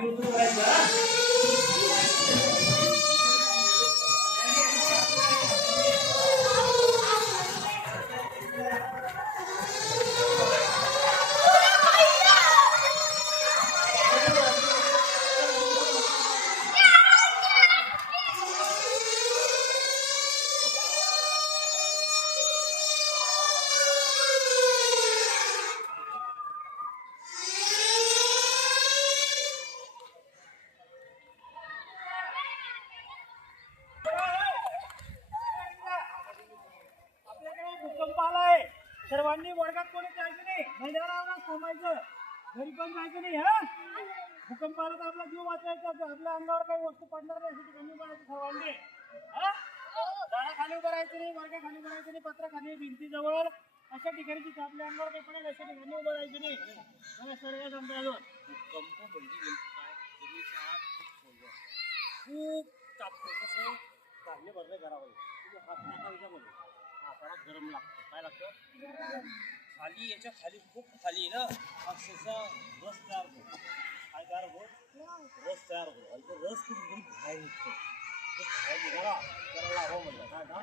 खाली उतरून राहायचं सर्वांनी वर्गात कोणी जायचं नाही? मैदानावर थांबायचं. घरी पण जायचं नाही हा? भूकंप आला तर आपला जीव वाचायचा आपल्या अंगावर काही वस्तू पडणार नाही अशी ठिकाणी उभारायचं सर्वांनी. हा? झाडा खाली उभारायचं नाही वर्गा खाली उभारायचं नाही पत्रा खाली भिंतीजवळ अशा ठिकाणी जिथे आपल्या अंगावर काही पडेल अशा ठिकाणी उभं राहायचं नाही. मला सर्व सांगता भूकंप म्हणजे खूप तापतो कसं? धान्य भरलं घरावर तुम्ही हात टाका याच्यामध्ये हाताला गरम लागतं. काय लागतं? खाली याच्या खाली खूप खाली ना. अक्षरशः रस तयार होतो. काय तयार होत? रस तयार होतो. आणि तो रस कुठून बाहेर निघतो. तो बाहेर निघाला त्याला लावा म्हणलं. काय ना?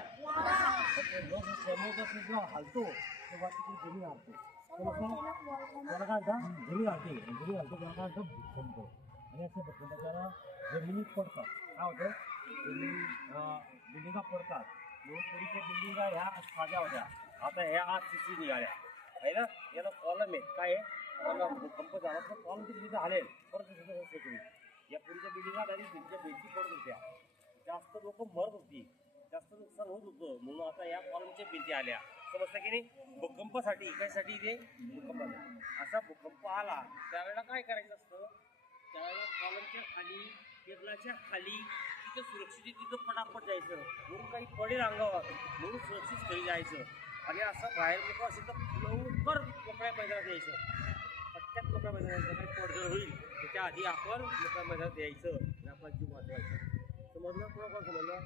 रस समोर सुद्धा हालतो तेव्हा तिथे जमीन हालतो. त्याला काय म्हणतात? जमीन हालते. जमीन हालते त्याला काय म्हणतात? भूकंप आणि असं भूकंप त्याला जमिनीत पडतात. काय होतं? जमिनी बिल्डिंगा पडतात. म्हणून पूर्वीच्या बिल्डिंगा ह्या साध्या होत्या आता ह्या आज सिसी निघाल्या आहे ना याला कॉलम आहे काय आहे कॉलम भूकंप झाला तर कॉलम तिथे झाले परत दुसरं तुम्ही या पूर्वीच्या बिल्डिंगा आणि तुमच्या भिंती पडत होत्या जास्त लोक मरत होती जास्त नुकसान होत होतं म्हणून आता या कॉलमच्या भिंती आल्या समजतं की नाही भूकंपासाठी एकासाठी ते भूकंप आले असा भूकंप आला त्यावेळेला काय करायचं असतं? त्यावेळेला कॉलमच्या खाली टेबलाच्या खाली तिथं सुरक्षित तिथं पटापट जायचं. म्हणून काही पडेल अंगावर म्हणून सुरक्षित घरी जायचं. आणि असं बाहेर लोक असेल तर लवकर मोकळ्या मैदानात यायचं. पटक्यात मोकळ्या मैदानात यायचं काही पडझड होईल. त्याच्या आधी आपण मोकळ्या मैदानात यायचं. आणि आपण जीव वाचवायचा. समजलं? कोणा कोण समजलं